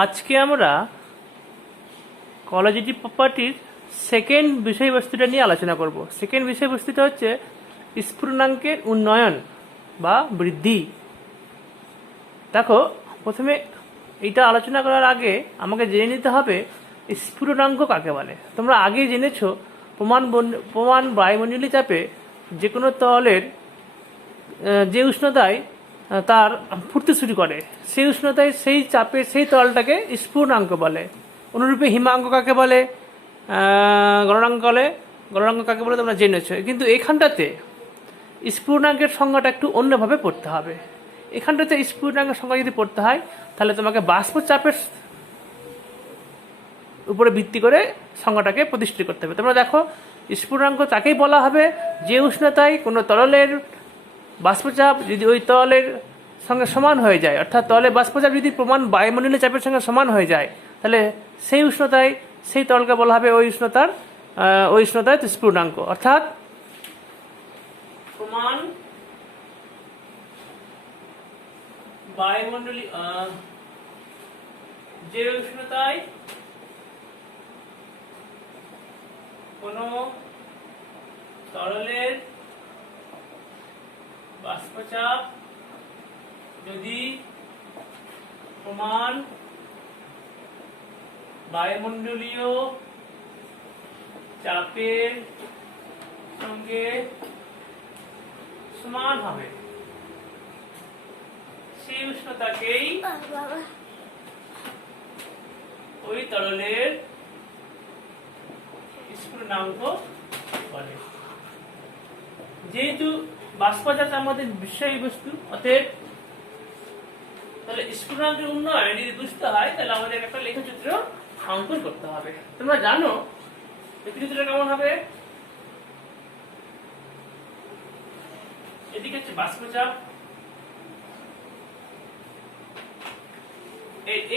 আজকে আমরা কোয়ালিটেটিভ প্রপার্টির সেকেন্ড বিষয়বস্তুটা নিয়ে আলোচনা করব। সেকেন্ড বিষয়বস্তুটা হচ্ছে স্ফুটনাঙ্কের উন্নয়ন বা বৃদ্ধি। দেখো, প্রথমে এইটা আলোচনা করার আগে আমাকে জেনে নিতে হবে স্ফুটনাঙ্ক কাকে বলে। তোমরা আগেই জেনেছো প্রমাণ বায়ুমণ্ডলীয় চাপে যে কোনো তরলের যে উষ্ণতায় তার ফুটতে শুরু করে, সেই উষ্ণতায় সেই চাপে সেই তরলটাকে স্ফুটনাঙ্ক বলে। অনুরূপে হিমাঙ্ক কাকে বলে, গলনাঙ্ক কাকে বলে তোমরা জেনেছো। কিন্তু এখানটাতে স্ফুটনাঙ্কের সংজ্ঞাটা একটু অন্যভাবে পড়তে হবে। এখানটাতে স্ফুটনাঙ্কের সংজ্ঞা যদি পড়তে হয় তাহলে তোমাকে বাষ্প চাপের উপরে ভিত্তি করে সংজ্ঞাটাকে প্রতিষ্ঠিত করতে হবে। তোমরা দেখো, স্ফুটনাঙ্ক তাকেই বলা হবে যে উষ্ণতায় কোনো তরলের বাষ্পচাপ যদি ওই তরলের সঙ্গে সমান হয়ে যায়, অর্থাৎ তরলের বাষ্পচাপ যদি প্রমাণ বায়ুমণ্ডলীয় চাপের সঙ্গে সমান হয়ে যায়, তাহলে সেই উষ্ণতায় সেই তরলকে বলা হবে ওই উষ্ণতায় স্ফুটনাঙ্ক। অর্থাৎ প্রমাণ বায়ুমণ্ডলীয় যে উষ্ণতায় কোনো তরলের বাষ্পচাপ যদি প্রমাণ বায়ুমণ্ডলীয় চাপের সঙ্গে সমান হবে, সেই উষ্ণতাকেই ওই তরলের স্ফুটনাঙ্ক বলে। যেহেতু বাষ্পচাপ আমাদের বিষয়বস্তু, অতএব তাহলে স্ফুটনাঙ্কের উন্নয়ন যদি বুঝতে হয় তাহলে আমাদের একটা লেখচিত্র অঙ্কন করতে হবে। তোমরা জানো লেখচিত্রটা কেমন হবে? এদিকে হচ্ছে বাষ্পচাপ,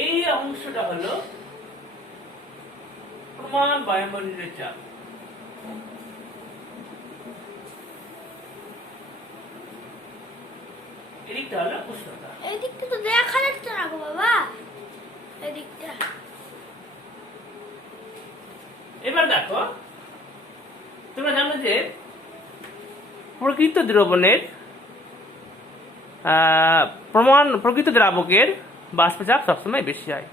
এই অংশটা হলো প্রমাণ বায়ুমণ্ডলীয় চাপ। এদিকটা হলো উষ্ণতা। এই দিকটা তো দেখা যাচ্ছে না গো বাবা, এই দিকটা। এবার দেখো, তোমরা জানো যে প্রকৃত দ্রবণের প্রকৃত দ্রাবকের বাষ্পচাপ সবসময় বেশি হয়।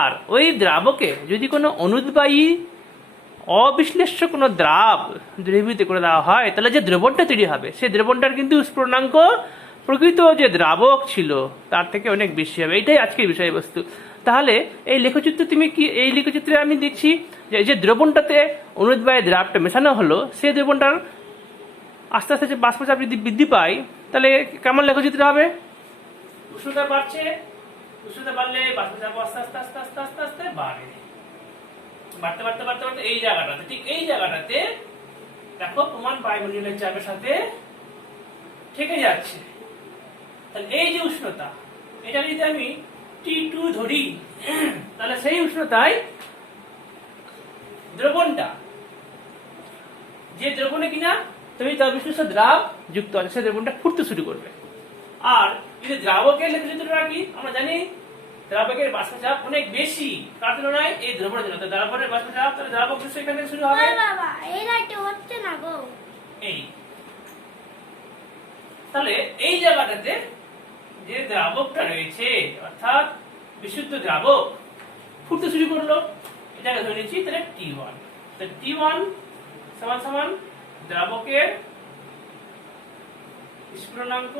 আর ওই দ্রাবকে যদি কোনো অনুদ্বায়ী অবিশ্লেষ্য কোনো দ্রবীভূত করে দেওয়া হয়, তাহলে যে দ্রবণটা তৈরি হবে সেই দ্রবণটার কিন্তু স্ফুটনাঙ্ক প্রকৃত যে দ্রাবক ছিল তার থেকে অনেক বেশি হবে। এইটাই আজকের বিষয়বস্তু। তাহলে এই লেখচিত্রে আমি দেখছি যে দ্রবণটাতে অনুদ্বায়ী দ্রাবটা মেশানো হলো, সেই দ্রবণটার আস্তে আস্তে যে বাষ্পচাপ যদি বৃদ্ধি পায় তাহলে কেমন লেখচিত্র হবে? উষ্ণতা বাড়ছে, উষ্ণতা বাড়লে বাষ্পচাপ আস্তে আস্তে আস্তে আস্তে আস্তে আস্তে বাড়ে, বাড়তে বাড়তে বাড়তে বাড়তে এই জায়গাটাতে, ঠিক এই জায়গাটাতে দেখো প্রমাণ বায়ুমণ্ডলীয় চাপের সাথে ঠেকে যাচ্ছে। তাহলে এই যে উষ্ণতা, এটা যদি আমি T2 ধরি, তাহলে সেই উষ্ণতায় দ্রবণটা, যে দ্রবণে কিনা তুমি তরবিশ্লিষ্ট দ্রাব যুক্ত আছে, সেই দ্রবণটা ফুটতে শুরু করবে। আর যদি দ্রাবকের লেখচিত্রটা কি আমরা জানি, দ্রাবকের বাষ্পচাপ অনেক বেশি কার তুলনায় এই দ্রবণের জন্য। দ্রাবকের বাষ্পচাপ তাহলে দ্রাবক এখান থেকে শুরু হবে। বাবা এই লাইটটা হচ্ছে না গো, এই তাহলে এই জায়গাটাতে যে দ্রাবকটা রয়েছে, অর্থাৎ বিশুদ্ধ দ্রাবক ফুটতে শুরু করলো, এটাকে ধরে নিচ্ছি তাহলে T1। তাহলে T1 সমান সমান দ্রাবকের স্ফুটনাঙ্ক,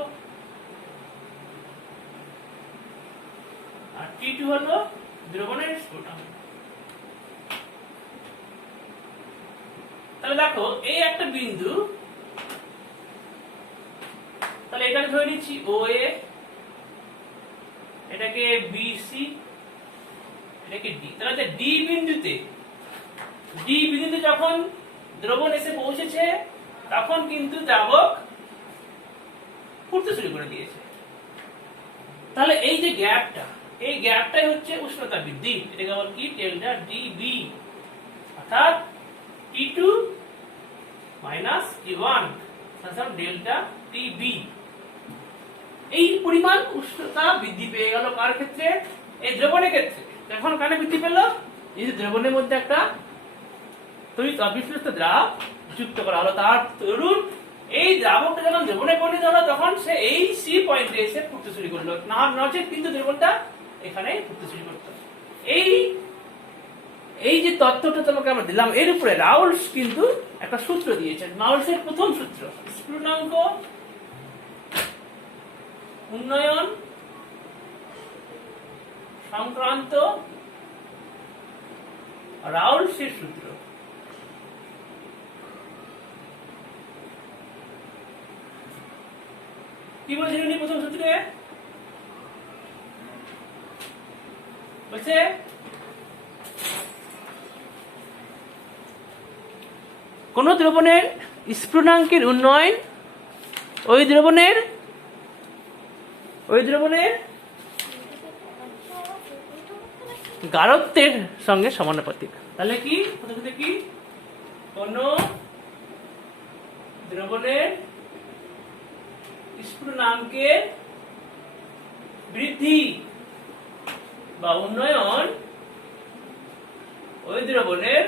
আর T2 হলো দ্রবণের স্ফুটনাঙ্ক। তাহলে দেখো, এই একটা বিন্দু, তাহলে এটাকে ধরে নিচ্ছি OA, এটাকে BC, এটাকে D। তাহলে D বিন্দুতে যখন দ্রবণ এসে পৌঁছেছে তখন কিন্তু দ্রাবক ফুটতে শুরু করে দিয়েছে। তাহলে এই যে গ্যাপটা, এই গ্যাপটাই হচ্ছে উষ্ণতা বৃদ্ধি। এটাকে বল কি? ডেল্টা DB, অর্থাৎ T2 মাইনাস T1 সমান ডেল্টা TB। এই পরিমাণ উষ্ণতা বৃদ্ধি পেয়ে গেল কার ক্ষেত্রে? এই দ্রবণের ক্ষেত্রে। এখন কানে বৃদ্ধি পেলো এই যে দ্রবণের মধ্যে একটা তড়িৎ অবিশ্লিষ্ট দ্রাব যুক্ত করা হলো। তার দরুন এই দ্রাবকটা যখন দ্রবণে পরিণত হলো তখন সে এই সি পয়েন্টে এসে ফুটতে শুরু করলো, না নচেত কিন্তু দ্রবণটা এখানে ফুটতে শুরু করতো। এই যে তত্ত্বটা তোমাকে আমরা দিলাম, এর উপরে রাউলস কিন্তু একটা সূত্র দিয়েছেন। রাউলসের প্রথম সূত্র স্ফুটনাঙ্ক উন্নয়ন সংক্রান্ত রাউলসের সূত্র। কি বলছেন উনি প্রথম সূত্রে? বলছে কোন দ্রবণের স্ফুটনাঙ্কের উন্নয়ন ওই দ্রবণের গাঢ়ত্বের সঙ্গে সমানুপাতিক। তাহলে কি প্রথমে কি কোন দ্রবণের স্ফুটনাঙ্কের বৃদ্ধি বা উন্নয়ন ওই দ্রবণের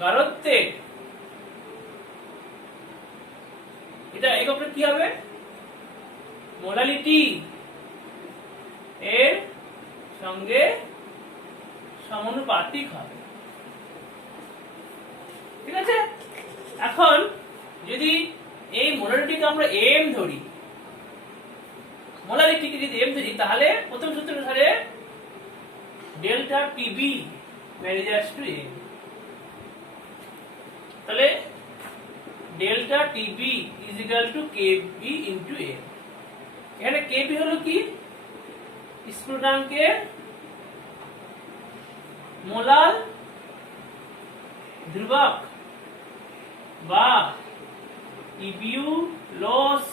গাঢ়ত্বের এটা এককটা কি হবে? মোলালিটি এর সঙ্গে সমানুপাতিক হবে। ঠিক আছে, এখন যদি এই মোলালিটিকে আমরা এম ধরি, মোলালিটিকে যদি এম ধরি, তাহলে প্রথম সূত্র অনুসারে delta TB varies to M. তাহলে delta TB is equal to KB into M. এখানে কেবি হলো কি? স্ফুটনাঙ্কের মোলাল ধ্রুবক বা ইবিউলোস্কোপিক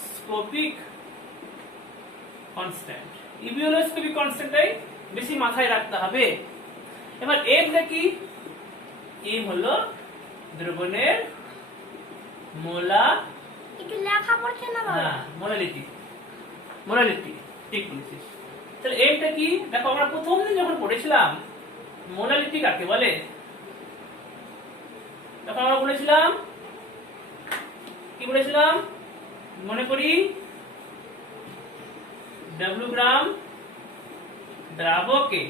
কনস্ট্যান্ট। ইবিউলোস্কোপিক কনস্ট্যান্টটাই বেশি মাথায় রাখতে হবে। এবার এমটা কি? এম হলো দ্রবণের মোলা, একটু লেখা পড়ছে না বাবা? হ্যাঁ, মোলালিটি ঠিক বলেছিস। তাহলে এমটা কি? দেখো আমরা প্রথম দিন যখন পড়েছিলাম মোলালিটি কাকে বলে, তখন আমরা বলেছিলাম কি বলেছিলাম মনে করি, W গ্রাম দ্রাবকে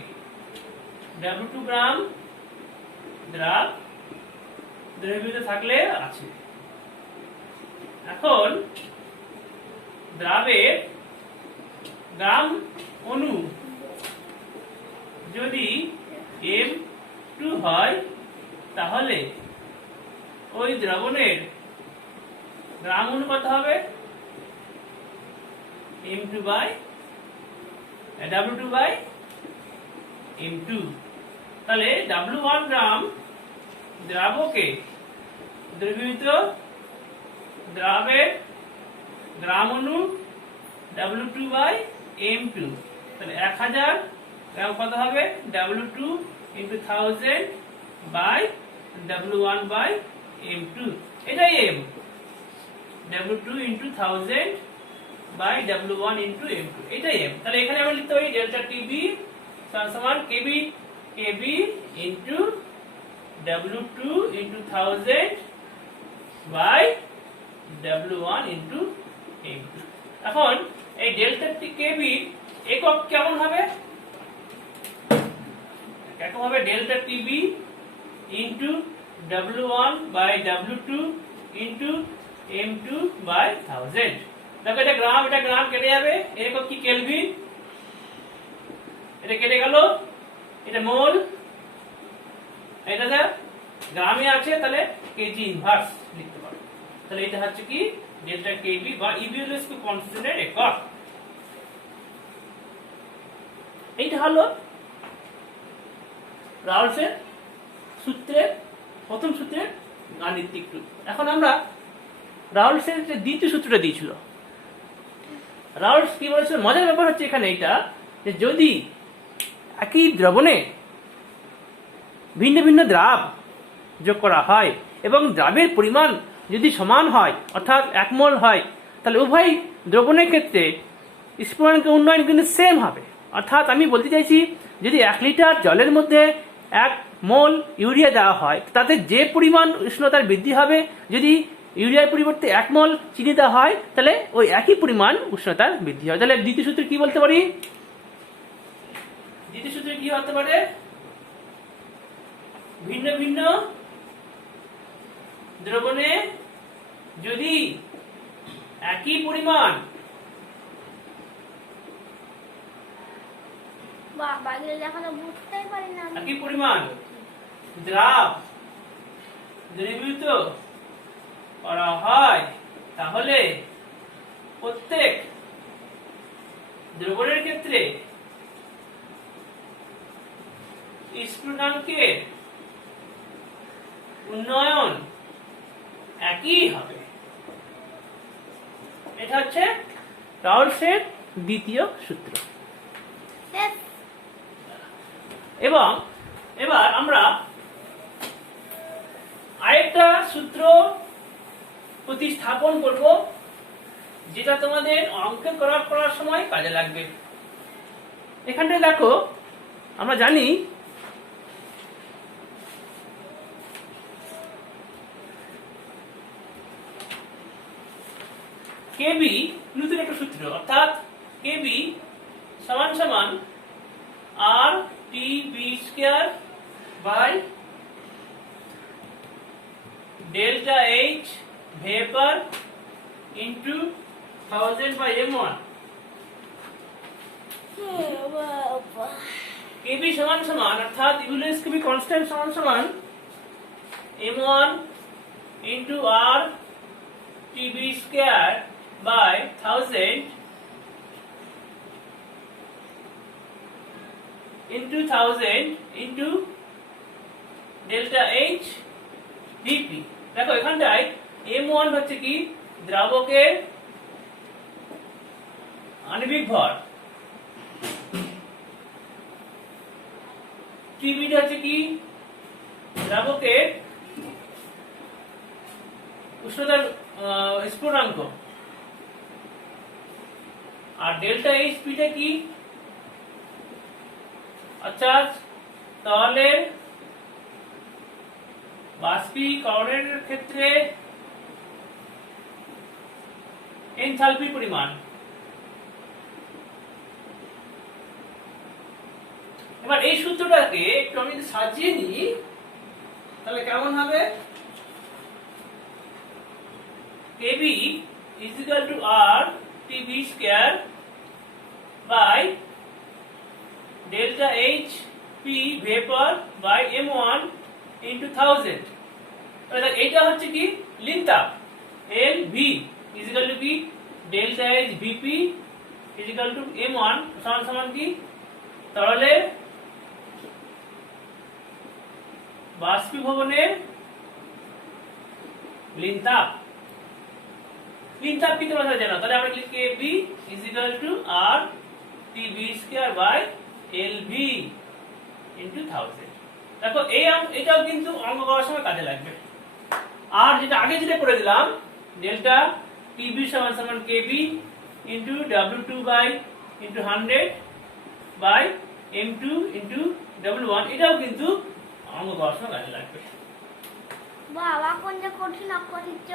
W2 গ্রাম দ্রবীভূত থাকলে আছে। এখন দ্রাবের গ্রাম অণু যদি M2 হয়, তাহলে ওই দ্রবণের গ্রাম অণু কত হবে? M2 by W2 by M2। তাহলে W1 গ্রাম দ্রাবকে দ্রবীভূত দ্রাবের গ্রাম অণু W2 বাই M2। তাহলে 1000 গ্রাম কত হবে? W2 into 1000 by W1 by M2। এটাই M। W2 into 1000 by W1 into M2, এটাই M। তাহলে এখানে আমরা লিখতে পারি ডেল্টা টিবি সমান KB into W2 into 1000 by W1 into M2। এখন এই ডেল্টা কেবি একক কেমন হবে? একক হবে delta TB into W1 by W2 into M2 by 1000। দেখো এটা গ্রাম কেটে যাবে, একক কি কেলভিন, এটা কেটে গেল, এটা মোল, এটা যা গ্রামে আছে তাহলে কেজি ইনভার্স লিখতে পারো। তাহলে এটা হচ্ছে কি ডেল্টা কেবি বা ইবিউলোস্কোপিক কনস্ট্যান্টের একক। এইটা হলো রাউলসের সূত্রের প্রথম সূত্রের গাণিতিক রূপ। এখন আমরা রাউলসের যে দ্বিতীয় সূত্রটা দিয়েছিল, রাউলস কি বলেছিল, মজার ব্যাপার হচ্ছে এখানে এইটা যে যদি একই দ্রবণে ভিন্ন ভিন্ন দ্রাব যোগ করা হয় এবং দ্রাবের পরিমাণ যদি সমান হয় অর্থাৎ 1 মোল হয়, তাহলে উভয় দ্রবণের ক্ষেত্রে স্ফুটনাঙ্কের উন্নয়ন কিন্তু সেম হবে। অর্থাৎ আমি বলতে চাইছি, যদি 1 লিটার জলের মধ্যে 1 মোল ইউরিয়া দেওয়া হয়, তাতে যে পরিমাণ উষ্ণতার বৃদ্ধি হবে, যদি ইউরিয়ার পরিবর্তে 1 মোল চিনি দেওয়া হয়, তাহলে ওই একই পরিমাণ উষ্ণতার বৃদ্ধি হয়। তাহলে দ্বিতীয় সূত্রে কি বলতে পারি? দ্বিতীয় সূত্রে কি হতে পারে? ভিন্ন ভিন্ন দ্রবণে যদি একই পরিমাণ বাবা এগুলো লেখা তো বুঝতেই পারি না আমি। একই পরিমাণ দ্রাব দ্রবীভূত করা হয়, তাহলে প্রত্যেক দ্রবণের ক্ষেত্রে স্ফুটনাঙ্কের উন্নয়ন একই হবে। এটা হচ্ছে রাউলফের দ্বিতীয় সূত্র। শেষ। এবং এবার আমরা আরেকটা সূত্র প্রতিস্থাপন করব, যেটা তোমাদের অঙ্ক করার সময় কাজে লাগবে। এখানটায় দেখো, আমরা জানি কেবি নতুন একটা সূত্র, অর্থাৎ কেবি সমান সমান R T B square by delta H vapour into 1000 by m1। বাবা কেবি সমান সমান, অর্থাৎ ইউলিস কেবি কনস্ট্যান্ট সমান সমান m1 into R TB square by 1000 into 1000 into delta H VP। দেখো এখানটায় M1 হচ্ছে কি দ্রাবকের আণবিক ভর, TB হচ্ছে কি দ্রাবকের উষ্ণতার স্ফুটনাঙ্ক, আর ডেল্টা HP টা কি? আচ্ছা, তাহলে বাষ্পীকরণের ক্ষেত্রে এনথালপি পরিমাণ। এবার এই সূত্রটাকে একটু আমি যদি সাজিয়ে নিই, তাহলে কেমন হবে? KB is equal to R TB square by delta H P vapor by M1 into 1000। তাহলে এটা হচ্ছে কি লিন তাপ, LV is equal to কি delta H VP is equal to M1 সমান সমান কি তরলের বাষ্পীভবনের লিন তাপ। লিন তাপ কি তোমরা জানো? তাহলে আমরা লিখি KB is equal to R TB square by LV into 1000। দেখো এটাও কিন্তু অঙ্ক করার সময় কাজে লাগবে। আর যেটা আগে যেটা করে দিলাম, ডেল্টা TB সমান সমান KB into W2 by into 100 by M2 into W1, এটাও কিন্তু অঙ্ক করার সময় কাজে লাগবে। বাবা কোন যে কঠিন অক্ষর দিচ্ছ।